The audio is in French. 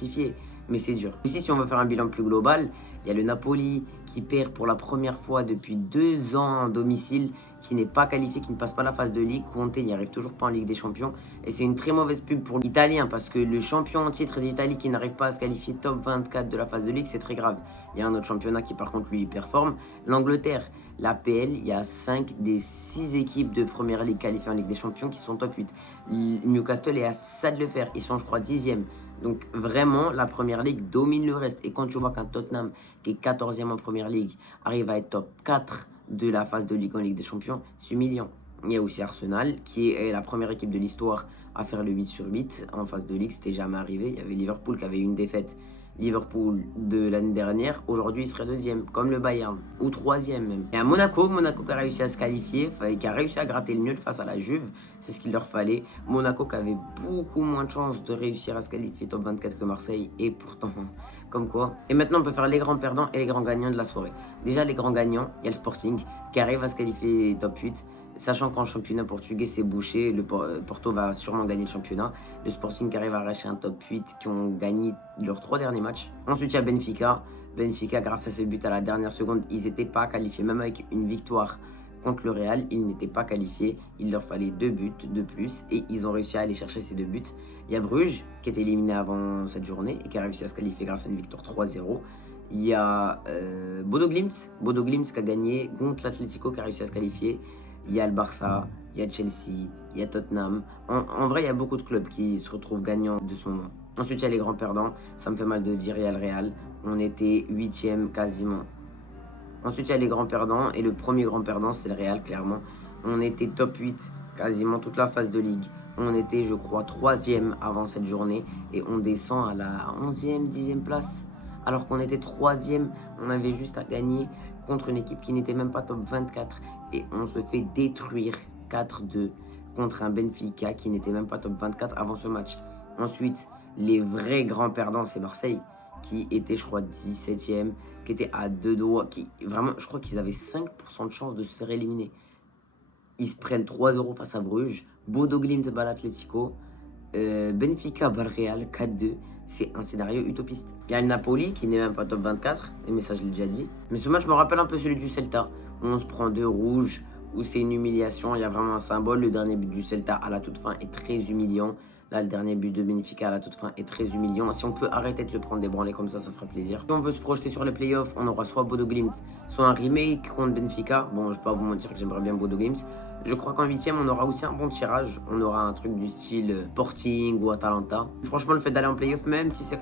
justifié, mais c'est dur. Ici, si on veut faire un bilan plus global, il y a le Napoli qui perd pour la première fois depuis 2 ans à domicile, qui n'est pas qualifié, qui ne passe pas la phase de Ligue. Conte n'y arrive toujours pas en Ligue des Champions. Et c'est une très mauvaise pub pour l'Italien, parce que le champion en titre d'Italie qui n'arrive pas à se qualifier top 24 de la phase de Ligue, c'est très grave. Il y a un autre championnat qui par contre lui performe, l'Angleterre. L'APL, il y a 5 des 6 équipes de Première Ligue qualifiées en Ligue des Champions qui sont top 8. Newcastle est à ça de le faire, ils sont je crois 10e. Donc vraiment, la Première Ligue domine le reste. Et quand tu vois qu'un Tottenham, qui est 14e en Première Ligue, arrive à être top 4 de la phase de Ligue en Ligue des Champions, c'est humiliant. Il y a aussi Arsenal, qui est la première équipe de l'histoire à faire le 8 sur 8 en phase de Ligue. C'était jamais arrivé. Il y avait Liverpool qui avait une défaite. Liverpool de l'année dernière, aujourd'hui il serait deuxième, comme le Bayern, ou troisième même. Et à Monaco qui a réussi à se qualifier, qui a réussi à gratter le nul face à la Juve, c'est ce qu'il leur fallait. Monaco qui avait beaucoup moins de chances de réussir à se qualifier top 24 que Marseille, et pourtant, comme quoi. Et maintenant on peut faire les grands perdants et les grands gagnants de la soirée. Déjà les grands gagnants, il y a le Sporting qui arrive à se qualifier top 8. Sachant qu'en championnat portugais c'est bouché, le Porto va sûrement gagner le championnat. Le Sporting qui arrive à arracher un top 8 qui ont gagné leurs 3 derniers matchs. Ensuite il y a Benfica. Benfica, grâce à ce but à la dernière seconde, ils n'étaient pas qualifiés. Même avec une victoire contre le Real, ils n'étaient pas qualifiés. Il leur fallait 2 buts de plus et ils ont réussi à aller chercher ces 2 buts. Il y a Bruges qui était éliminé avant cette journée et qui a réussi à se qualifier grâce à une victoire 3-0. Il y a Bodo Glimt qui a gagné contre l'Atlético qui a réussi à se qualifier. Il y a le Barça, il y a Chelsea, il y a Tottenham. En vrai, il y a beaucoup de clubs qui se retrouvent gagnants de ce moment. Ensuite, il y a les grands perdants. Ça me fait mal de dire, il y a le Real. On était 8e quasiment. Ensuite, il y a les grands perdants. Et le premier grand perdant, c'est le Real, clairement. On était top 8 quasiment toute la phase de Ligue. On était, je crois, 3e avant cette journée. Et on descend à la 11e, 10e place. Alors qu'on était 3e, on avait juste à gagner contre une équipe qui n'était même pas top 24. Et on se fait détruire 4-2 contre un Benfica qui n'était même pas top 24 avant ce match. Ensuite, les vrais grands perdants, c'est Marseille, qui était, je crois, 17e, qui était à 2 doigts, qui vraiment, je crois qu'ils avaient 5% de chance de se faire éliminer. Ils se prennent 3-0 face à Bruges, Bodo Glimt bat l'Atlético, Benfica bat le Real 4-2. C'est un scénario utopiste. Il y a le Napoli qui n'est même pas top 24, mais ça je l'ai déjà dit. Mais ce match me rappelle un peu celui du Celta. On se prend 2 rouges, où c'est une humiliation, il y a vraiment un symbole. Le dernier but du Celta à la toute fin est très humiliant. Là, le dernier but de Benfica à la toute fin est très humiliant. Si on peut arrêter de se prendre des branlées comme ça ferait plaisir. Si on veut se projeter sur les playoffs, on aura soit Bodo Glimt, soit un remake contre Benfica. Bon, je ne vais pas vous mentir que j'aimerais bien Bodo Glimt. Je crois qu'en 8e, on aura aussi un bon tirage. On aura un truc du style Sporting ou Atalanta. Franchement, le fait d'aller en playoff, même si c'est